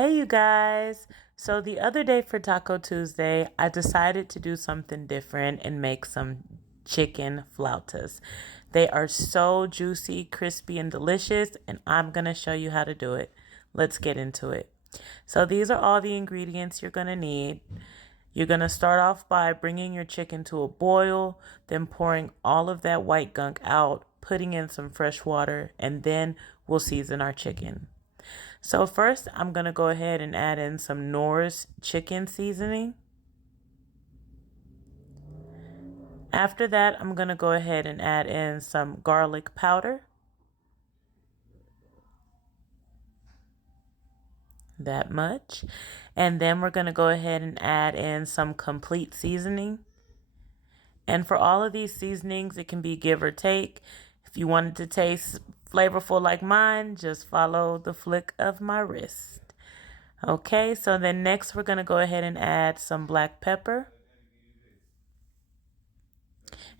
Hey, you guys. So the other day for Taco Tuesday, I decided to do something different and make some chicken flautas. They are so juicy, crispy, and delicious, and I'm going to show you how to do it. Let's get into it. So these are all the ingredients you're going to need. You're going to start off by bringing your chicken to a boil, then pouring all of that white gunk out, putting in some fresh water, and then we'll season our chicken. So first, I'm going to go ahead and add in some Knorr's chicken seasoning. After that, I'm going to go ahead and add in some garlic powder. That much. And then we're going to go ahead and add in some complete seasoning. And for all of these seasonings, it can be give or take. If you want it to taste flavorful like mine, just follow the flick of my wrist. Okay, so then next we're going to go ahead and add some black pepper.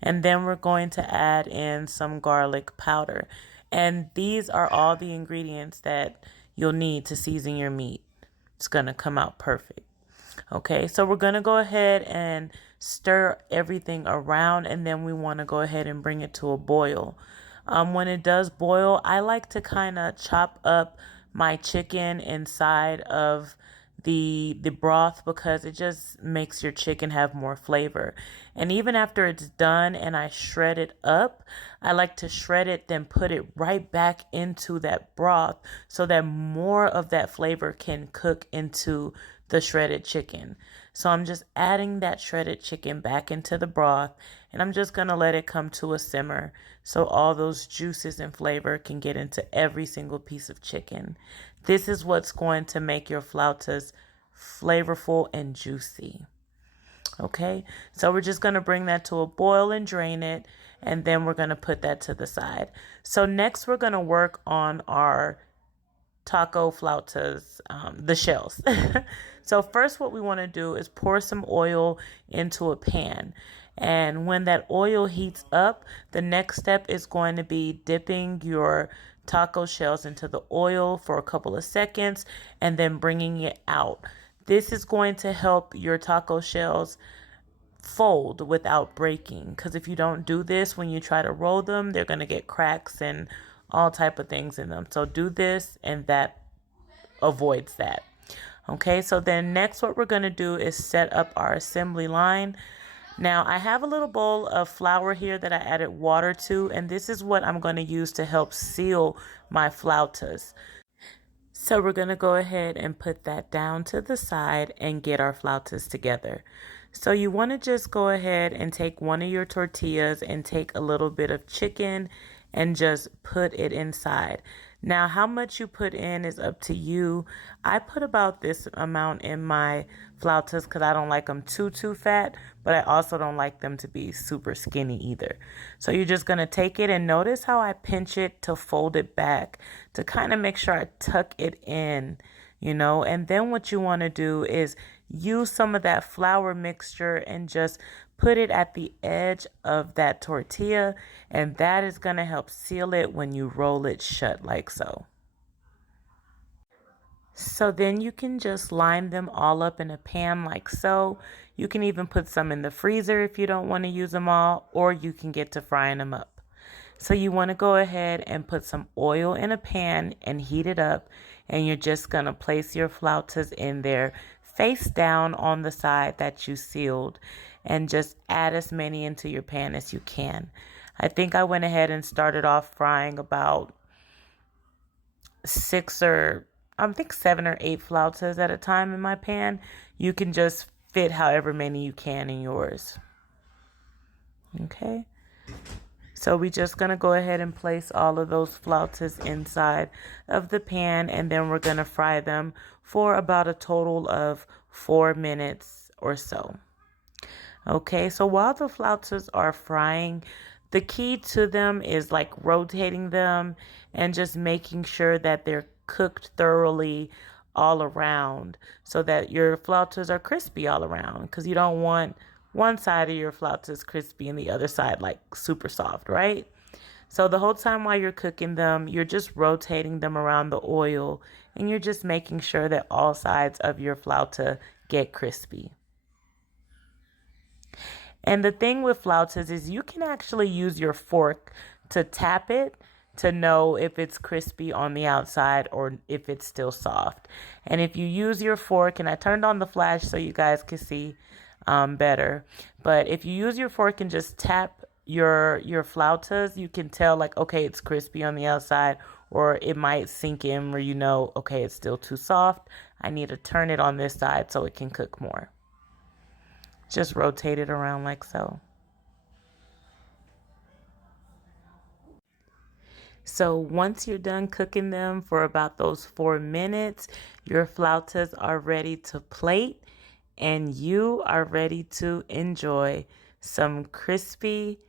And then we're going to add in some garlic powder. And these are all the ingredients that you'll need to season your meat. It's going to come out perfect. Okay, so we're going to go ahead and stir everything around, and then we want to go ahead and bring it to a boil. When it does boil, I like to kind of chop up my chicken inside of the broth because it just makes your chicken have more flavor. And even after it's done and I shred it up, I like to shred it, then put it right back into that broth so that more of that flavor can cook into the shredded chicken. So I'm just adding that shredded chicken back into the broth, and I'm just going to let it come to a simmer so all those juices and flavor can get into every single piece of chicken. This is what's going to make your flautas flavorful and juicy. Okay, so we're just going to bring that to a boil and drain it, and then we're going to put that to the side. So next we're going to work on our taco flautas, the shells. So first what we want to do is pour some oil into a pan. And when that oil heats up, the next step is going to be dipping your taco shells into the oil for a couple of seconds and then bringing it out. This is going to help your taco shells fold without breaking, because if you don't do this when you try to roll them, they're going to get cracks and all type of things in them. So do this, and that avoids that. Okay, so then next what we're going to do is set up our assembly line. Now I have a little bowl of flour here that I added water to, and this is what I'm going to use to help seal my flautas. So we're going to go ahead and put that down to the side and get our flautas together. So you want to just go ahead and take one of your tortillas and take a little bit of chicken and just put it inside. Now, how much you put in is up to you. I put about this amount in my flautas because I don't like them too fat, but I also don't like them to be super skinny either. So you're just going to take it, and notice how I pinch it to fold it back to kind of make sure I tuck it in, and then what you want to do is use some of that flour mixture and just put it at the edge of that tortilla, and that is going to help seal it when you roll it shut like so. So then you can just line them all up in a pan like so. You can even put some in the freezer if you don't want to use them all, or you can get to frying them up. So you want to go ahead and put some oil in a pan and heat it up, and you're just going to place your flautas in there face down on the side that you sealed, and just add as many into your pan as you can. I think I went ahead and started off frying about 7 or 8 flautas at a time in my pan. You can just fit however many you can in yours. Okay. So we're just going to go ahead and place all of those flautas inside of the pan, and then we're going to fry them for about a total of 4 minutes or so. Okay, so while the flautas are frying, the key to them is like rotating them and just making sure that they're cooked thoroughly all around so that your flautas are crispy all around, because you don't want one side of your flautas crispy and the other side like super soft, right? So the whole time while you're cooking them, you're just rotating them around the oil and you're just making sure that all sides of your flauta get crispy. And the thing with flautas is you can actually use your fork to tap it to know if it's crispy on the outside or if it's still soft. And if you use your fork, and I turned on the flash so you guys can see better, but if you use your fork and just tap your flautas, you can tell like, okay, it's crispy on the outside, or it might sink in where you know, okay, it's still too soft. I need to turn it on this side so it can cook more. Just rotate it around like so. So once you're done cooking them for about those 4 minutes, your flautas are ready to plate and you are ready to enjoy some crispy,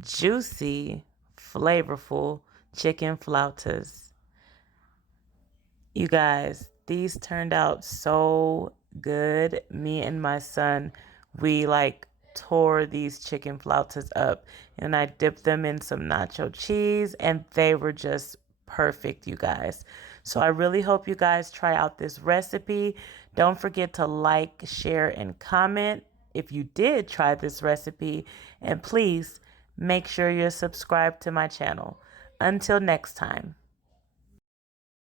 juicy, flavorful chicken flautas. You guys, these turned out so good. Me and my son, we like tore these chicken flautas up and I dipped them in some nacho cheese and they were just perfect, you guys. So I really hope you guys try out this recipe. Don't forget to like, share, and comment if you did try this recipe. And please make sure you're subscribed to my channel. Until next time.